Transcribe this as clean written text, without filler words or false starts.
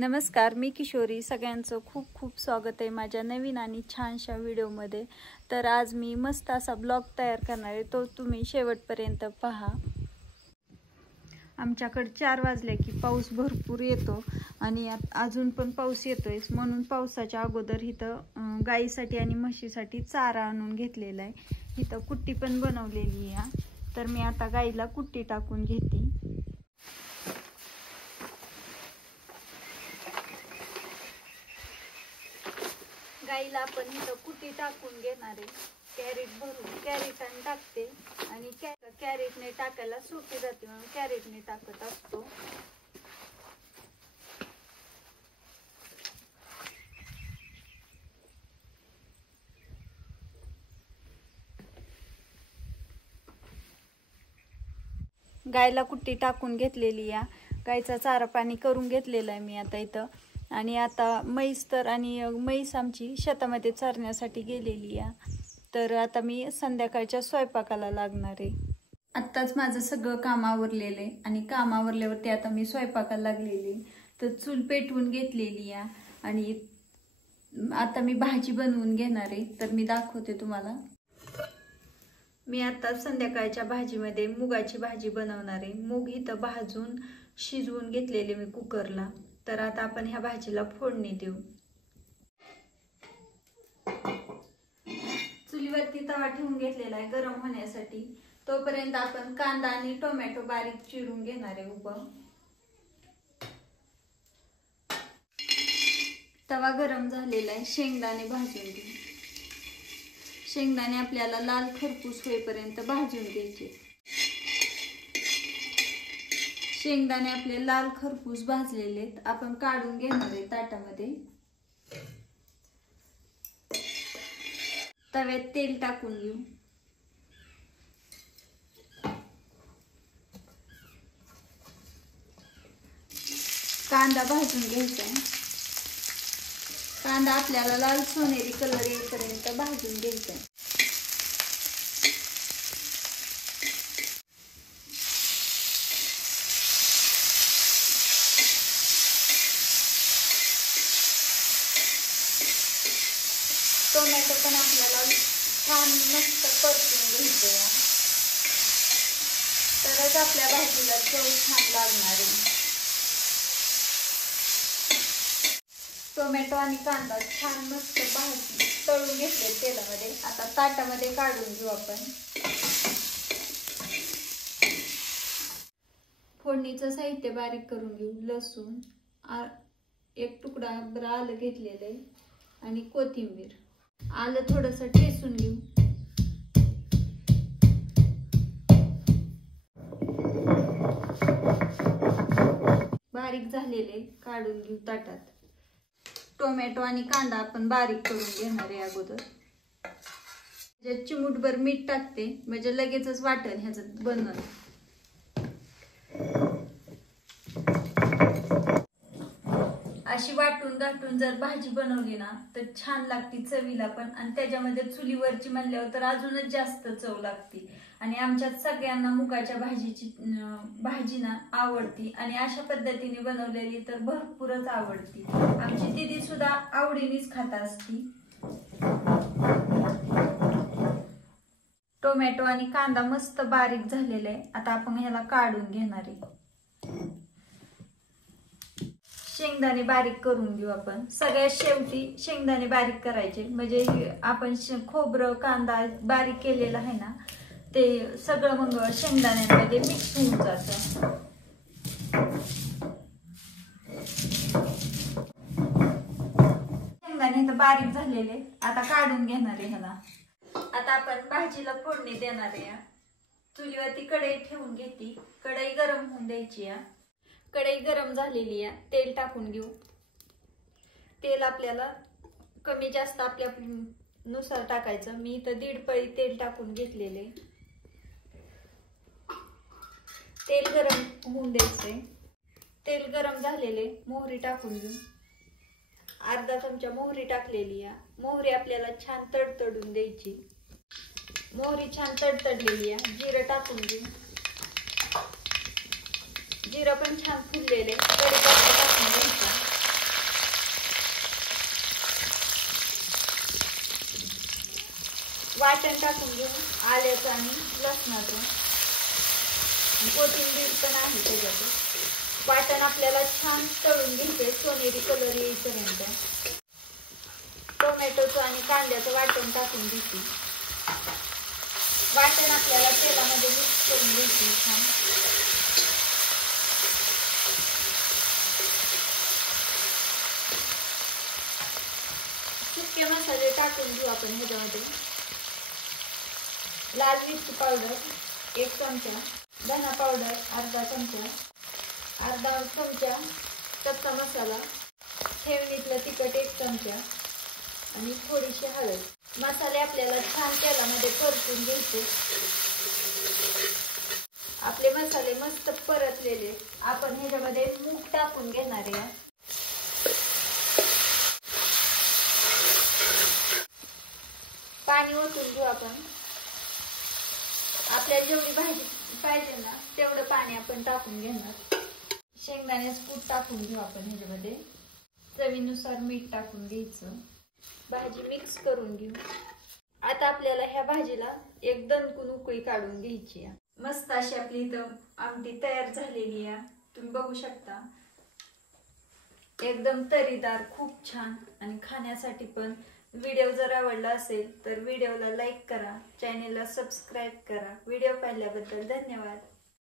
नमस्कार, मी किशोरी. सगळ्यांचं खूप खूप स्वागत आहे माझ्या नवीन आणि छानशा व्हिडिओमध्ये. तर आज मी मस्त असा ब्लॉग तयार करणार आहे, तो तुम्ही शेवटपर्यंत पहा. आमच्याकडे 4 वाजले की पाऊस भरपूर येतो आणि अजून पण पाऊस येतोय. म्हणून पावसाच्या अगोदर इथं गाईसाठी आणि म्हशीसाठी चारा आणून घेतलेला आहे. इथं कुट्टी पण बनवलेली आहे. तर मी आता गाईला कुट्टी टाकून घेते. गाईला आपण इथं कुट्टी टाकून घेणार आहे. कॅरेट भरून कॅरेटने टाकते आणि कॅरेटने टाकायला सोपी जाते म्हणून कॅरेटने टाकत असतो. गायला कुट्टी टाकून घेतलेली आहे. गायचा चारा पाणी करून घेतलेला आहे मी आता इथं. आणि आता म्हैस आमची शेतामध्ये चरण्यासाठी गेलेली आहे. तर आता मी संध्याकाळच्या स्वयंपाकाला लागणार आहे. आत्ताच माझं सगळं काम आवरलेलं आहे आणि काम आवरल्यावरती आता मी स्वयंपाकाला लागलेली. तर चूल पेटवून घेतलेली आहे आणि आता मी भाजी बनवून घेणार आहे. तर मी दाखवते तुम्हाला. मी आता संध्याकाळच्या भाजीमध्ये मुगाची भाजी बनवणार आहे. मूग इथं भाजून शिजवून घेतलेले मी कुकरला. तर आता आपण ह्या भाजीला फोडणी देऊ. चुलीवरती तवा ठेवून घेतलेला आहे गरम होण्यासाठी. तोपर्यंत आपण कांदा आणि टोमॅटो बारीक चिरून घेणार आहे उभं. तवा गरम झालेला आहे. शेंगदाणे भाजून घेऊ. शेंगदाणे आपल्याला लाल खरपूस होईपर्यंत भाजून घ्यायचे. शेंगदाणे आपले लाल खरपूस भाजलेले आहेत. आपण काढून घेणार आहे ताटामध्ये. तव्यात तेल टाकून घेऊ. कांदा भाजून घ्यायचा आहे. कांदा आपल्याला लाल सोनेरी कलर येईपर्यंत भाजून घ्यायचा आहे. टोमॅटो पण आपल्याला छान मस्त परतून घ्यायचं आहे. तरच आपल्या भाजीला चव छान लागणार आहे. टोमॅटो आणि कांदा छान मस्त भाजी तळून घेतले तेलामध्ये. आता ताटामध्ये काढून घेऊ आपण. फोडणीचं साहित्य बारीक करून घेऊ. लसूण, एक तुकडा आलं घेतलेलं आहे आणि कोथिंबीर. आलं थोडंसं ठेचून घेऊ. बारीक झालेले काढून घेऊ ताटात. टोमॅटो आणि कांदा आपण बारीक करून घेणार आहे अगोदर. चिमूटभर मीठ टाकते म्हणजे लगेचच वाटेल ह्याचं बनवून. अशी वाटून गाठून जर भाजी बनवली ना तर छान लागती चवीला पण. आणि त्याच्यामध्ये चुलीवरची म्हणल्यावर तर अजूनच जास्त चव लागती. आणि आमच्यात सगळ्यांना मुगाच्या भाजी ना आवडती आणि अशा पद्धतीने बनवलेली तर भरपूरच आवडती. आमची दीदी सुद्धा आवडीनेच खात असती. टोमॅटो आणि कांदा मस्त बारीक झालेला आहे. आता आपण ह्याला काढून घेणार आहे. शेंगदाणे बारीक करून घेऊ आपण. सगळ्यात शेवटी शेंगदाणे बारीक करायचे म्हणजे आपण खोबरं कांदा बारीक केलेला आहे ना ते सगळं मग शेंगदाण्यांमध्ये मिक्स होऊन जातं. शेंगदाणे तर बारीक झालेले. आता काढून घेणार आहे ह्याला. आता आपण भाजीला फोडणी देणार आहे. चुलीवरती कढई ठेवून घेते. कढई गरम होऊन द्यायची. कढई गरम झालेली आहे. तेल टाकून घेऊ. तेल आपल्याला कमी जास्त आपल्या नुसार टाकायचं. मी इथं 1.5 पळी तेल टाकून घेतलेले. तेल गरम होऊन द्यायचे. तेल गरम झालेले. मोहरी टाकून घेऊ. अर्धा चमचा मोहरी टाकलेली आहे. मोहरी आपल्याला छान तडतडून द्यायची. मोहरी छान तडतडलेली आहे. जिरं टाकून घेऊ. जिरं पण छान फुललेले. कढीपत्ता टाकून घ्यायचा. वाटण टाकून घेऊ आल्याचं आणि लसणाचं, कोथिंबीर पण आहे त्याच्यात। वाटण आपल्याला छान तळून घ्यायचे सोनेरी कलर येईपर्यंत। टोमॅटोचं आणि कांद्याचं वाटण टाकून घ्यायचे। वाटण आपल्याला तेलामध्ये मिक्स करून घ्यायचे छान। सुके मसाले टाकून घेऊ आपण ह्याच्यामध्ये। लाल मिरची पावडर 1 चमचा, धना पावडर अर्धा चमचा, अर्धा चमचा कच्चा मसाला, ठेवणीतलं तिखट 1 चमचा आणि थोडीशी हळद। मसाले आपल्याला छान तेलामध्ये परतून घ्यायचे। आपले मसाले मस्त परतलेले, आपण ह्याच्यामध्ये मूग टाकून घेणार आहे। पाणी ओतून घेऊ आपण। आपल्याला जेवढी भाजी पाहिजे ना तेवढं पाणी आपण टाकून घेणार। शेंगदाण्याचं कूट टाकून घेऊ आपण ह्याच्यामध्ये। चवीनुसार मीठ टाकून घ्यायचं। भाजी मिक्स करून घेऊ। आता आपल्याला ह्या भाजीला एक दणकून उकळी काढून घ्यायची आहे। मस्त अशी आपली इथं आमटी तयार झालेली आहे, तुम्ही बघू शकता। एकदम तरीदार, खूप छान आणि खाण्यासाठी पण। व्हिडिओ जर आवडला असेल तर व्हिडिओला लाईक करा, चॅनेलला सबस्क्राईब करा। व्हिडिओ पाहिल्याबद्दल धन्यवाद।